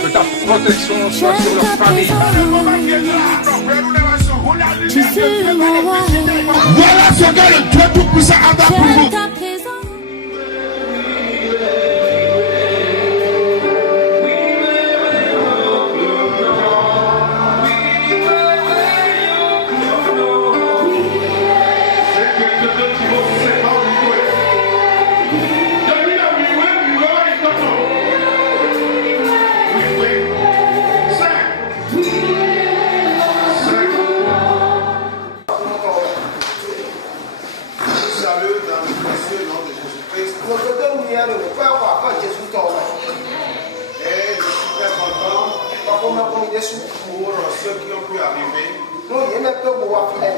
Que ta protection soit sur leur famille. Voilà ce que le Dieu Tout-Puissant a fait pour vous. Pour ceux qui ont pu arriver pour le premier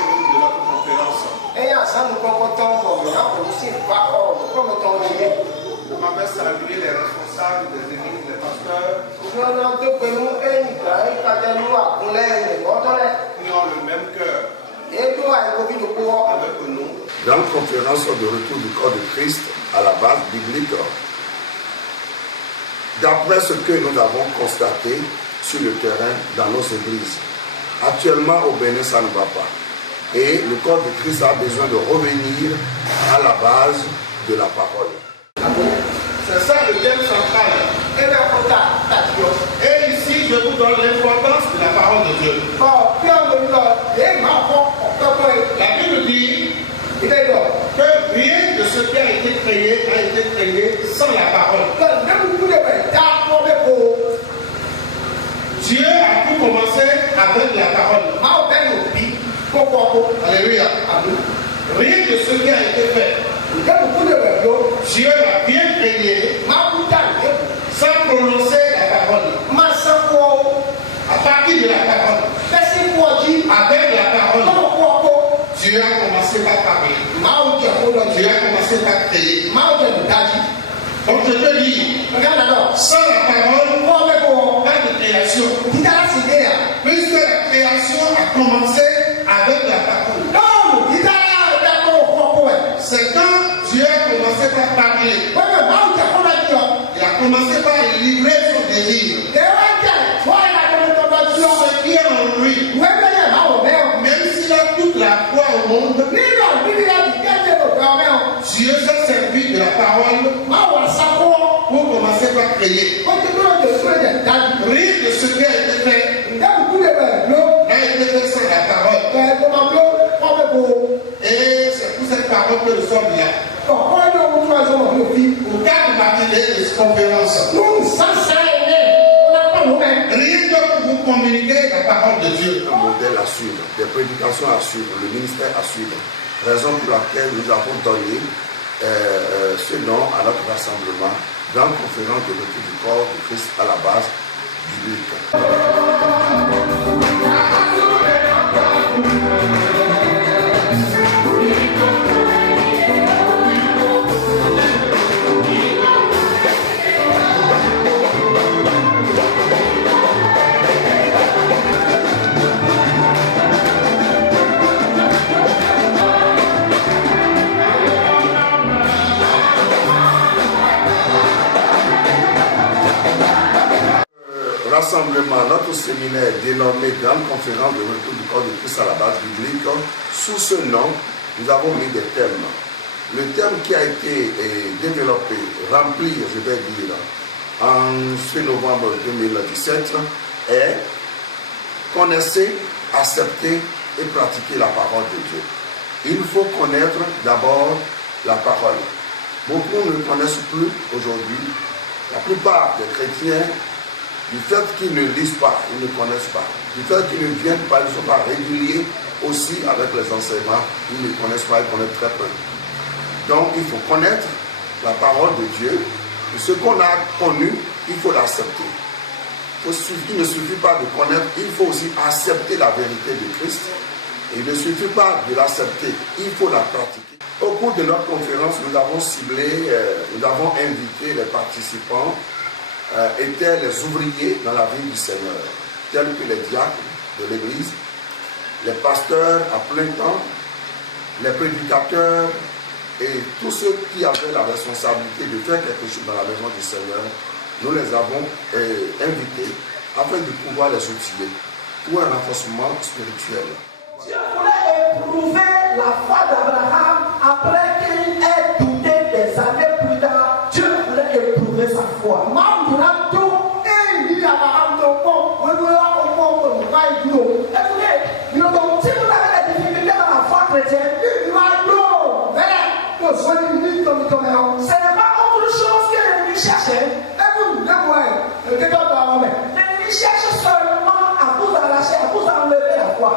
jour de notre conférence. Je m'avais salué les responsables des églises, les pasteurs qui ont le même cœur avec nous. Grande conférence de retour du corps de Christ à la base biblique. D'après ce que nous avons constaté sur le terrain dans nos églises, actuellement au Bénin ça ne va pas. Et le corps de Christ a besoin de revenir à la base de la parole. C'est ça le thème central. Et ici, je vous donne l'importance de la parole de Dieu. La Bible dit que rien de ce qui a été créé sans la parole. Dieu a pu commencer avec la parole. Alléluia. Rien de ce qui a été fait. Dieu a bien créé sans prononcer la parole. À partir de la parole. Avec la parole. Dieu a commencé par parler. Dieu a commencé par créer. Donc je te dis, sans la parole, pas de création. Puisque la création a commencé avec la parole. C'est quand Dieu a commencé par parler. Il a commencé par livrer son désir. Ce qui est en lui. Même s'il a toute la foi au monde, Dieu s'est servi de la parole pour commencer par créer. Rien de ce qui a été fait n'a été fait sans la parole. Et c'est pour cette parole que nous sommes là. Pour quatre matinées de conférence. Rien que pour vous communiquer la parole de Dieu. Un modèle à suivre, des prédications à suivre, le ministère à suivre. Raison pour laquelle nous avons donné ce nom à notre rassemblement, grande conférence de retour du corps de Christ à la base biblique. Rassemblement, notre séminaire dénommé Grande Conférence de Retour du Corps de Christ à la base biblique, sous ce nom, nous avons mis des thèmes. Le thème qui a été développé, rempli, je vais dire, en ce novembre 2017, est connaissez, accepter et pratiquer la parole de Dieu. Il faut connaître d'abord la parole. Beaucoup ne connaissent plus aujourd'hui. La plupart des chrétiens, du fait qu'ils ne lisent pas, ils ne connaissent pas. Du fait qu'ils ne viennent pas, ils ne sont pas réguliers aussi avec les enseignements, ils ne connaissent pas, ils connaissent très peu. Donc il faut connaître la parole de Dieu. Et ce qu'on a connu, il faut l'accepter. Il ne suffit pas de connaître, il faut aussi accepter la vérité de Christ Il ne suffit pas de l'accepter, il faut la pratiquer. Au cours de notre conférence, nous avons ciblé, nous avons invité les participants, étaient les ouvriers dans la vie du Seigneur, tels que les diacres de l'Église, les pasteurs à plein temps, les prédicateurs et tous ceux qui avaient la responsabilité de faire quelque chose dans la maison du Seigneur. Nous les avons invités afin de pouvoir les outiller pour un renforcement spirituel. Dieu voulait éprouver la foi d'Abraham après qu'il ait douté des années plus tard. Dieu voulait éprouver sa foi. Écoutez, donc, si vous avez des difficultés dans la foi chrétienne, ce n'est pas autre chose que l'ennemi cherchait. L'ennemi cherche seulement à vous arracher, à vous enlever la foi.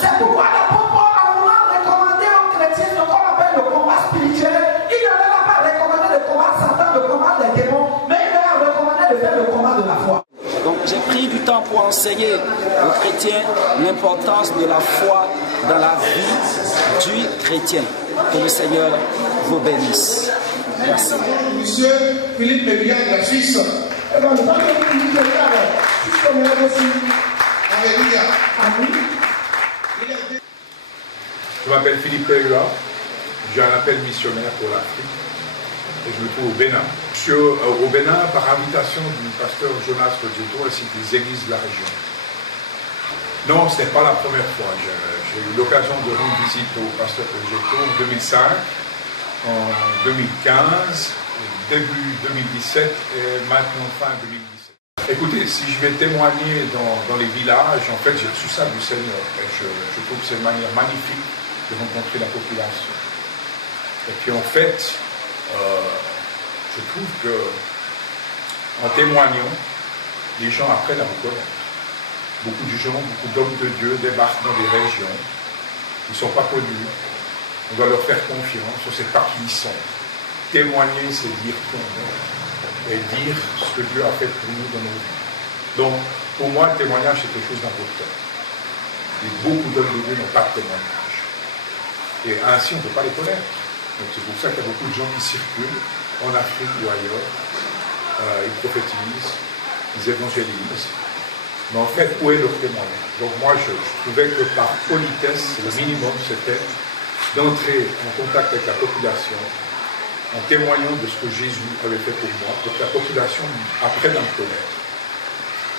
C'est pourquoi l'apôtre Paul, en voulant recommander aux chrétiens ce qu'on appelle le combat spirituel, il ne leur a pas recommandé le combat de Satan, le combat des démons, mais il leur a recommandé de faire le combat de la foi. Donc j'ai pris du temps pour enseigner aux chrétiens l'importance de la foi dans la vie du chrétien. Que le Seigneur vous bénisse. Merci. Monsieur Philippe Mébillat de la Suisse. Alléluia. Je m'appelle Philippe Mébillat. J'ai un appel missionnaire pour l'Afrique et je me trouve au Bénin. Je suis au Bénin par invitation du pasteur Jonas Rodjeto ainsi que des églises de la région. Non, ce n'est pas la première fois. J'ai eu l'occasion de rendre visite au pasteur Rodjeto en 2005, en 2015, début 2017 et maintenant fin 2017. Écoutez, si je vais témoigner dans les villages, en fait j'ai reçu ça du Seigneur et je trouve que c'est une manière magnifique de rencontrer la population. Et puis en fait, je trouve que en témoignant, les gens apprennent à vous connaître. Beaucoup de gens, beaucoup d'hommes de Dieu débarquent dans des régions, ils ne sont pas connus, on doit leur faire confiance, on ne sait pas qui ils sont. Témoigner, c'est dire qui on est et dire ce que Dieu a fait pour nous dans nos vies. Donc, pour moi, le témoignage, c'est quelque chose d'important. Et beaucoup d'hommes de Dieu n'ont pas de témoignage. Et ainsi, on ne peut pas les connaître. Donc, c'est pour ça qu'il y a beaucoup de gens qui circulent en Afrique ou ailleurs. Ils prophétisent, ils évangélisent. Mais en fait, où est leur témoignage? Donc moi, je trouvais que par politesse, le minimum, c'était d'entrer en contact avec la population, en témoignant de ce que Jésus avait fait pour moi, pour que la population apprenne à me connaître.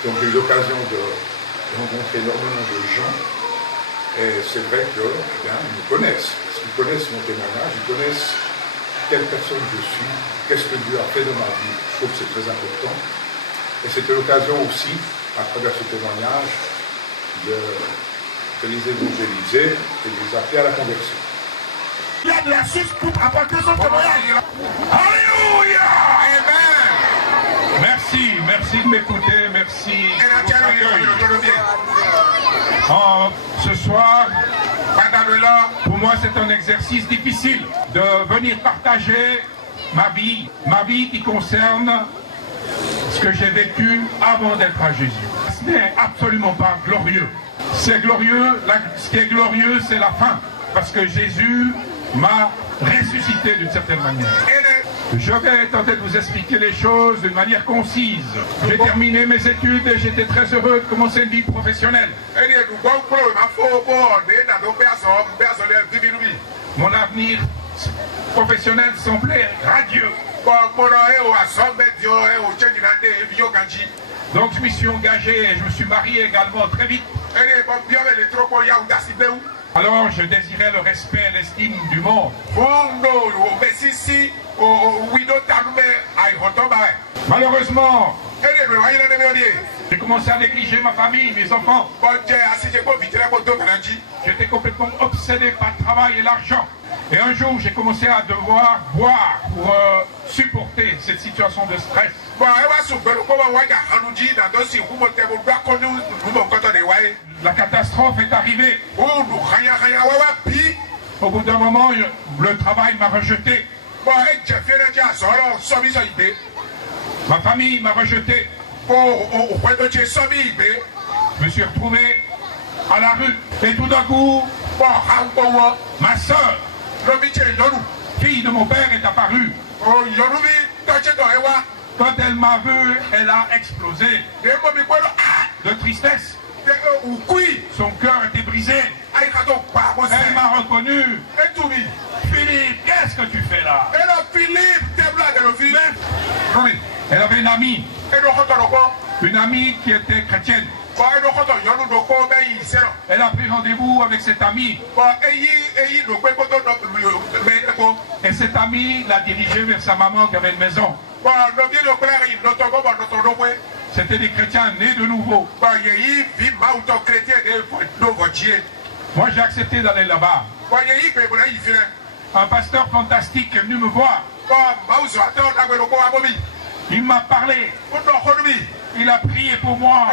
Donc j'ai eu l'occasion de rencontrer énormément de gens, et c'est vrai que, bien, ils me connaissent. Parce qu'ils connaissent mon témoignage, ils connaissent quelle personne je suis, qu'est-ce que Dieu a fait dans ma vie. Je trouve que c'est très important. Et c'était l'occasion aussi, à travers ce témoignage, de les évangéliser et de les appeler à la conversion. Il y a de la Suisse pour apporter son témoignage. Alléluia! Amen. Merci de m'écouter, merci. Ce soir, pour moi c'est un exercice difficile de venir partager ma vie qui concerne ce que j'ai vécu avant d'être à Jésus. Ce n'est absolument pas glorieux. C'est glorieux, ce qui est glorieux, c'est la fin. Parce que Jésus m'a ressuscité d'une certaine manière. Je vais tenter de vous expliquer les choses d'une manière concise. J'ai terminé mes études et j'étais très heureux de commencer une vie professionnelle. Mon avenir professionnel semblait radieux. Donc je m'y suis engagé et je me suis marié également très vite. Alors je désirais le respect et l'estime du monde. Malheureusement, j'ai commencé à négliger ma famille, mes enfants. J'étais complètement obsédé par le travail et l'argent. Et un jour, j'ai commencé à devoir boire pour supporter cette situation de stress. La catastrophe est arrivée. Au bout d'un moment, le travail m'a rejeté. Ma famille m'a rejeté. je me suis retrouvé à la rue. Et tout d'un coup, ma soeur, fille de mon père, est apparue. Quand elle m'a vu, elle a explosé de tristesse. Son cœur était brisé. Elle m'a reconnu. Philippe, qu'est-ce que tu fais là? Elle avait une amie qui était chrétienne. Elle a pris rendez-vous avec cette amie. Et cette amie l'a dirigée vers sa maman qui avait une maison. C'était des chrétiens nés de nouveau. Moi j'ai accepté d'aller là-bas. Un pasteur fantastique est venu me voir. Il m'a parlé. Il a prié pour moi.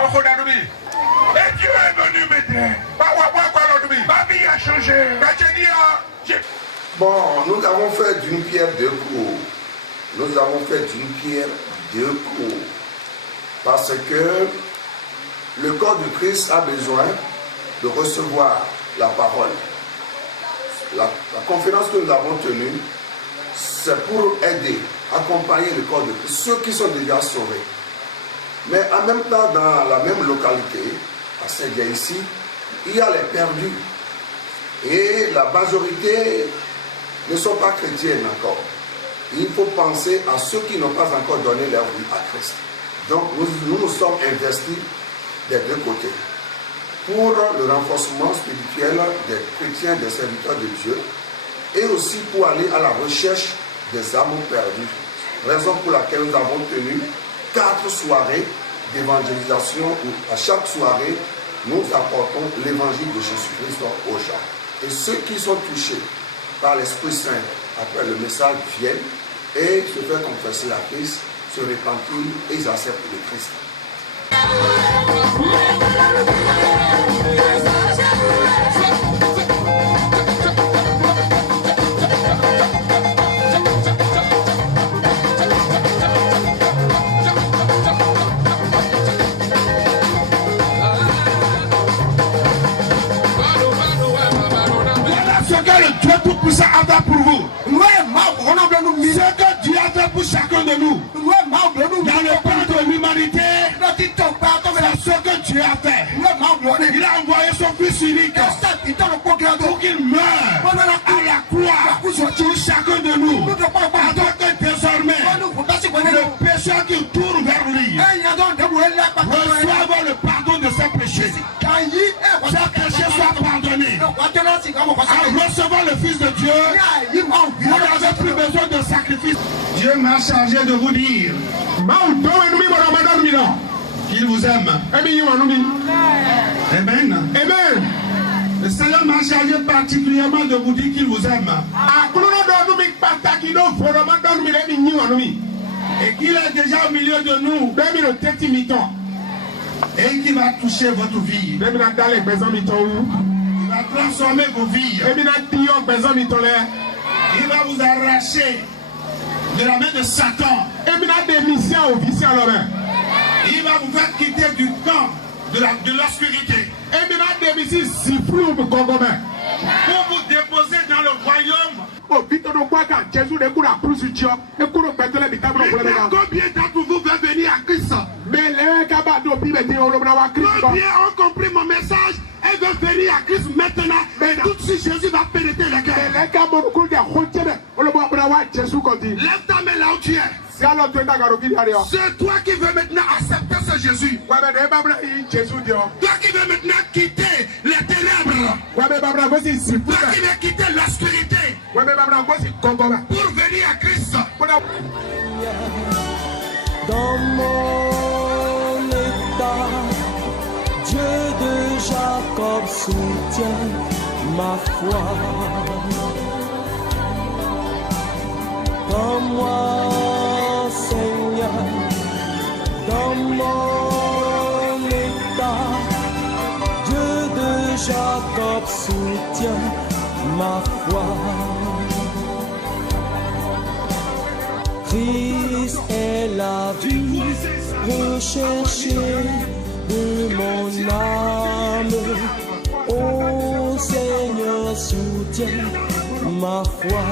Et Dieu est venu m'aider. Ma vie a changé. Bon, nous avons fait d'une pierre deux coups. Nous avons fait d'une pierre deux coups. Parce que le corps de Christ a besoin de recevoir la parole. La conférence que nous avons tenue, c'est pour aider, accompagner le corps de Christ, ceux qui sont déjà sauvés. Mais en même temps, dans la même localité, à Séguia ici, il y a les perdus. Et la majorité ne sont pas chrétiennes encore. Il faut penser à ceux qui n'ont pas encore donné leur vie à Christ. Donc nous nous sommes investis des deux côtés pour le renforcement spirituel des chrétiens, des serviteurs de Dieu, et aussi pour aller à la recherche des âmes perdues. Raison pour laquelle nous avons tenu 4 soirées d'évangélisation où à chaque soirée nous apportons l'évangile de Jésus-Christ aux gens. Et ceux qui sont touchés par l'Esprit Saint après le message viennent et se font confesser la Christ, se repentir et ils acceptent le Christ. Voilà ce que le Dieu Tout-Puissant a fait pour vous. Ce que Dieu a fait pour chacun de nous. Dans le plan de l'humanité, c'est ce que Dieu a fait. Il a envoyé son Fils unique pour qu'il meure à la croix pour chacun de nous. Afin que désormais, le pécheur qui tourne vers lui reçoive le pardon de ses péchés. Ses péchés soient pardonnés. En recevant le Fils de Dieu, vous n'avez plus besoin de sacrifice. Dieu m'a chargé de vous dire qu'il vous aime. Amen. Amen. Le Seigneur m'a chargé particulièrement de vous dire qu'il vous aime. Et qu'il est déjà au milieu de nous. Et qu'il va toucher votre vie. Il va transformer vos vies. Il va vous arracher de la main de Satan. Il va vous faire quitter du camp de l'obscurité. Pour vous déposer dans le royaume. Combien d'entre vous veulent venir à Christ? Combien ont compris mon message et veulent venir à Christ maintenant? Tout de suite Jésus va pénétrer les cœurs. Lève ta main là où tu es. C'est toi qui veux maintenant accepter ce Jésus. Toi qui veux maintenant quitter les ténèbres. Toi qui veux quitter l'obscurité pour venir à Christ. Dans mon état, Dieu de Jacob soutient ma foi. Dans moi, Seigneur, dans mon état, Dieu de Jacob soutient ma foi. Christ est la vie recherchée de mon âme. Ô Seigneur, soutiens ma foi.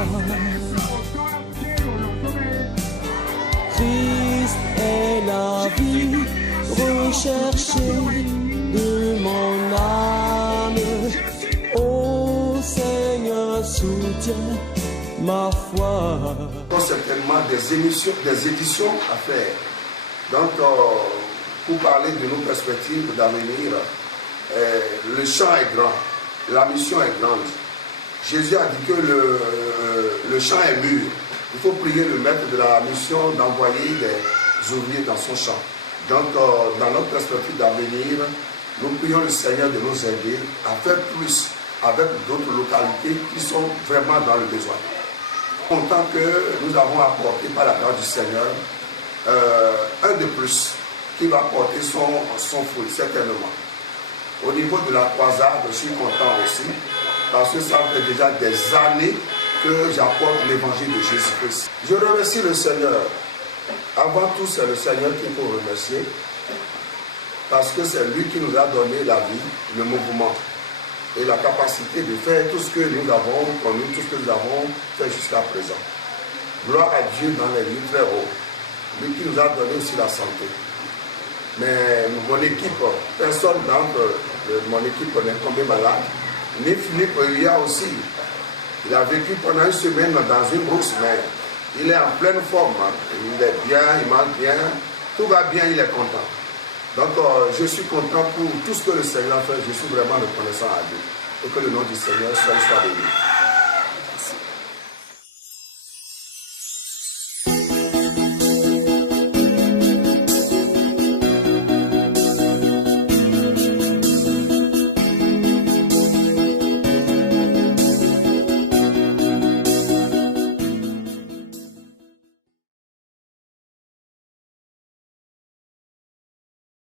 Christ est la vie recherchée de mon âme. Ô Seigneur, soutiens ma foi. Certainement des éditions à faire. Donc, pour parler de nos perspectives d'avenir, le champ est grand, la mission est grande. Jésus a dit que le champ est mûr. Il faut prier le maître de la mission d'envoyer des ouvriers dans son champ. Donc, dans notre perspective d'avenir, nous prions le Seigneur de nous aider à faire plus avec d'autres localités qui sont vraiment dans le besoin. Content que nous avons apporté par la grâce du Seigneur un de plus qui va porter son fruit, certainement. Au niveau de la croisade, je suis content aussi parce que ça fait déjà des années que j'apporte l'évangile de Jésus-Christ. Je remercie le Seigneur. Avant tout, c'est le Seigneur qu'il faut remercier parce que c'est lui qui nous a donné la vie, le mouvement et la capacité de faire tout ce que nous avons connu, tout ce que nous avons fait jusqu'à présent. Gloire à Dieu dans les lieux très hauts, lui qui nous a donné aussi la santé. Mais mon équipe, personne d'entre mon équipe n'est tombé malade, ni Philippe Elia aussi. Il a vécu pendant une semaine dans une brousse, mais il est en pleine forme. Il est bien, il mange bien, tout va bien, il est content. Donc, je suis content pour tout ce que le Seigneur fait. Je suis vraiment reconnaissant à Dieu. Et que le nom du Seigneur soit béni.